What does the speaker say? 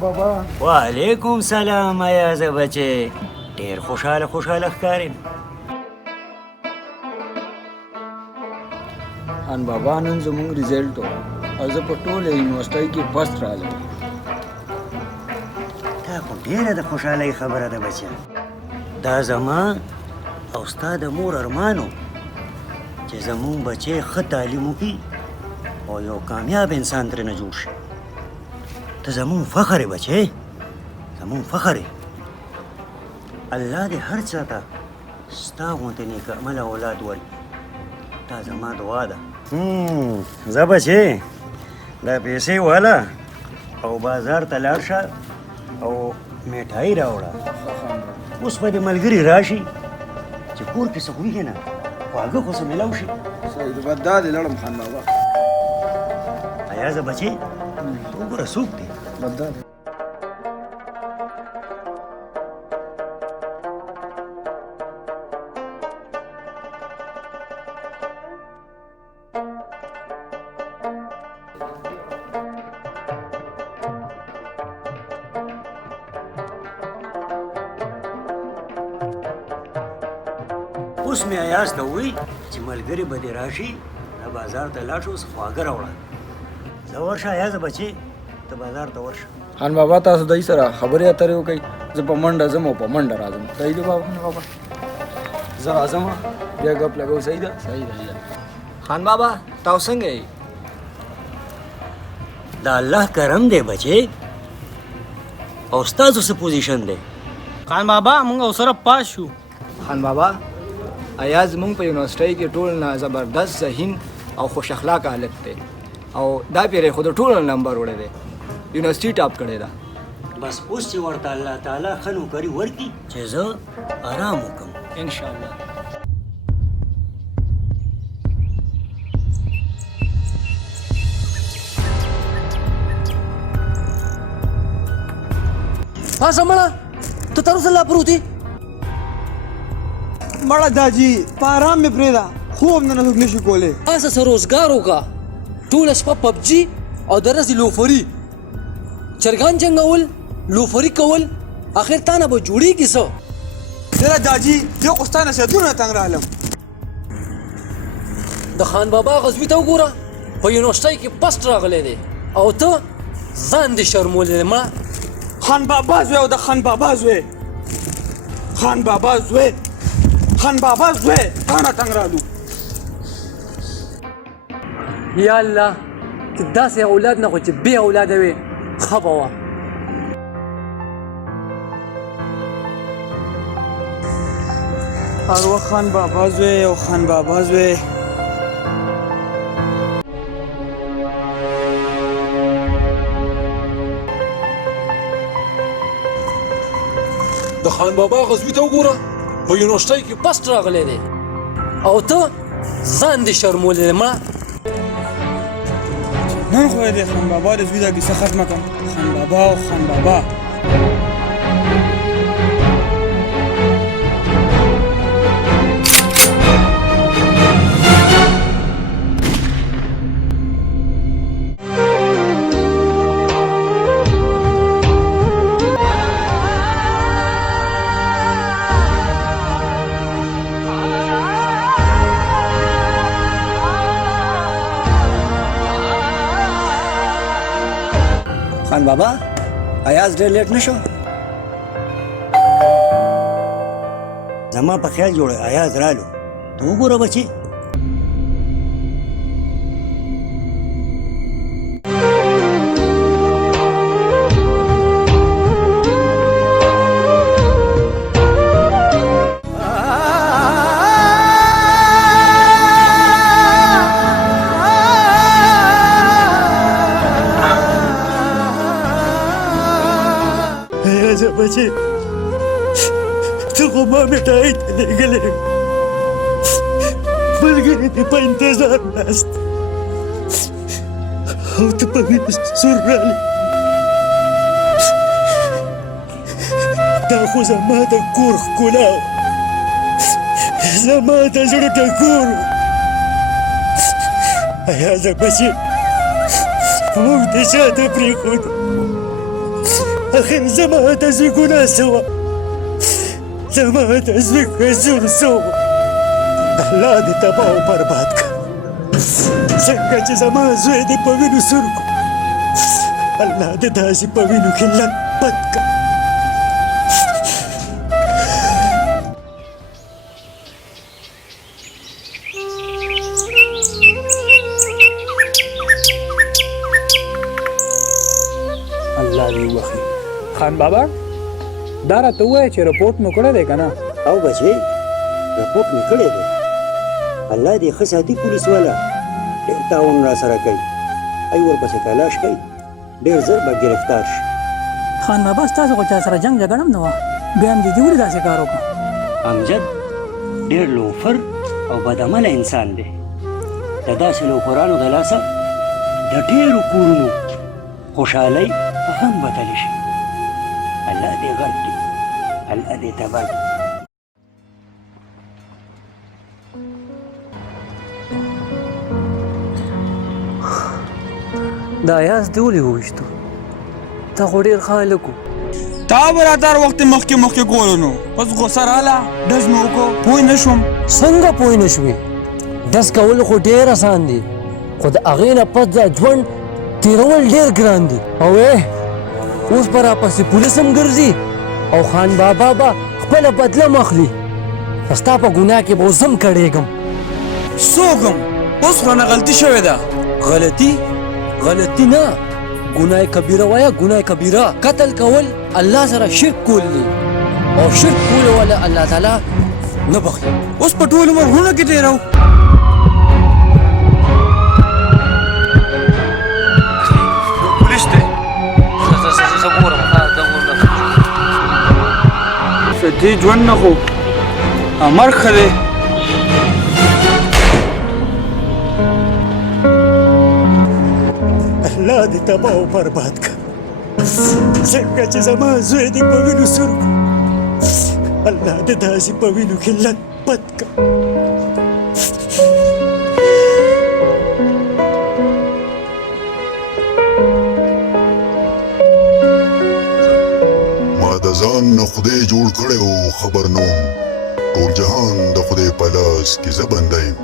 بابا وعلیکم سلام ایازه بچې ډېر خوشحاله ښکارې خان بابا نن زموږ ریزلټ و او زه په ټوله یونیورسټۍ کې فسټ راغلم. دا خو ډېره د خوشحالۍ خبره ده بچه. دا زما او ستا د مور ارمان و چې زموږ بچی ښه تعلیم وکړي او یو کامیاب انسان ترېنه جوړ شي. ته زموږ فخر یې بچی، زموږ فخر یې. الله دې هر چا ته ستا غوندې نیکعمله اولاد ورکړي. دا زما دعا ده. ځه بچی دا پیسې واله او بازار ته لاړ شه او میټایي راوړه. اوس به دې ملګري راشي چې کور کې څه وي نه خواږه خو څه میلاو شي. صحیح ده، دا دې لړم خان بابا. ایازه بچی ته وګوره څوک دی. بدا دی. اوس مې ایاز ته ووایي چې ملګري به دې راشي دا بازار ته لاړ شه اوس خواږه راوړه. ځه ورشه ایازه بچې ته بازار ته ورشه. خان بابا تاسو دای سره خبرې اترې وکړئ. زه په منډه ځم او په منډه راځم. صحیح دی بابا. زه راځم بیا ګپ لګو. صحیح ده. صحیح ده. خان بابا تاسو څنګه یې؟ دا الله کرم دی بچې. او ستاسو څه پوزیشن دی؟ خان بابا موږ سره پاس شو. خان بابا ایاز مونږ په یونیورسټۍ کې ټول نه زبردست ذهین او خوش اخلاقه هلک دی او دا پیری خو د ټولو نمبر وړی دی. یونیورسټي ټاپ کړی ده. بس اوس چې ورته الله تعالی ښه نوکري ورکړي چې زه آرام وکړم انشاءالله. پاسه مړه ته تر اوسه لا پروت یې؟ مړه داجي په ارام مې پرېږده، خوب نه څوک نشي کولی. پاسه څه روزګار وکړه. ټوله شپه پبجي او د ورځې لوفري، چرګان جنګول، لوفري کول، اخر تا نه به جوړېږي څه؟ یاره داجي زه خو ستا نصیحتونو نه تنګ راغلم. د خان بابا غزوي ته وګوره، په یونیورسټۍ کې فسټ راغلی دی او ته ځان دې شرمولی دی. مړه خان بابا زوی او د خان بابا زوی، خان بابا زوی، خان بابا زوی تا نه تنګ رالو. یا الله چې داسې اولاد نه خو چې بې اولاده وي ښه به وه. هر وخت خان بابا زوی او خان بابا زوی. د خان بابا غزوي ته وګوره، په یونیورسټۍ کې فسټ راغلی دی او ته ځان دې شرمولی دی. مړه نن خو د خان بابا د زوی دا کیسه ختمه کړم. خان بابا او خان بابا. خان بابا ایاز ډېر لیټ نه شو؟ زما په خیال جوړ ایاز رالو. ته وګوره بچې بچې ته خو ما میټایي ته لېږلی ملګري دې په انتظار ناست او ته په وینو سور رالې. دا خو زما د کور ښکلا وه، زما د زړه ټکور و. ایازه بچې موږ دې چاته پرېښودو، اخر زما د زوی ګناه څه وه زما د زوی قصور څه و الله دې تباه او برباد کړه څنګه چې زما زوی دې په وینو سور کړو الله دې داسې په وینو کې لت پت کړه الله دې وبخي خان بابا دا راته ووایه چې رپورټ مو کړی دی که نه او بچې رپورټ مې کړی دی الله دې ښه ساتي پولیس والا ډېر تاون را سره کوي ای ورپسې تلاش کوي ډېر ژر به ګرفتار شي خان بابا ستاسو خو چا سره جنګ جګړه هم نه وه بیا هم دې ولې داسې کار وکړه امجد ډېر لوفر او بدعمله انسان دی د داسې لوفرانو د لاسه د ډېرو کورونو خوشحالۍ په غم بدلې شي الله دې غرق کړي الله دې تباه کړي دا یاس دې ولې وویشتو تا خو ډېر ښه هلک و تا به راته هر وخت مخکې کولو نو اوس غوسه راله ډز مې وکړو پوه نه شوم څنګه پوه نه شوې ډز کول خو ډېر اسان دي خو د هغې نه پس دا ژوند تېرول ډېر ګران دي او اوس به راپسې پولیس هم ګرځي او خان بابا به خپله بدله م اخلي ستا په ګناه کې به اوس هم کړېږم څوک هم اوس خو رانه غلطي شوې ده غلطي نه ګناه کبیره وایه ګناه کبیره قتل کول الله سره شرک کول دي او شرک کول والا الله تعالی نه بخي اوس په ټول عمر غرونه کې تېرو پولیس دی دې ژوند نه خو امر ښه دی الله دې تباه او برباد کړه څنګه چې زما زوی دې په وینو سور کړو الله دې داسې په وینو کې لت پت کړه ما د ځان نه خدای جوړ کړی و خبر نه وم ټول جهان د خدای په لاس کې زه بنده یم